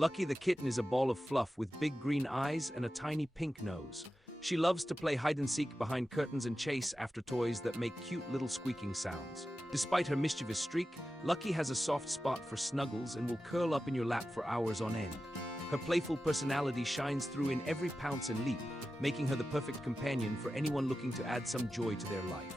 Lucky the kitten is a ball of fluff with big green eyes and a tiny pink nose. She loves to play hide-and-seek behind curtains and chase after toys that make cute little squeaking sounds. Despite her mischievous streak, Lucky has a soft spot for snuggles and will curl up in your lap for hours on end. Her playful personality shines through in every pounce and leap, making her the perfect companion for anyone looking to add some joy to their life.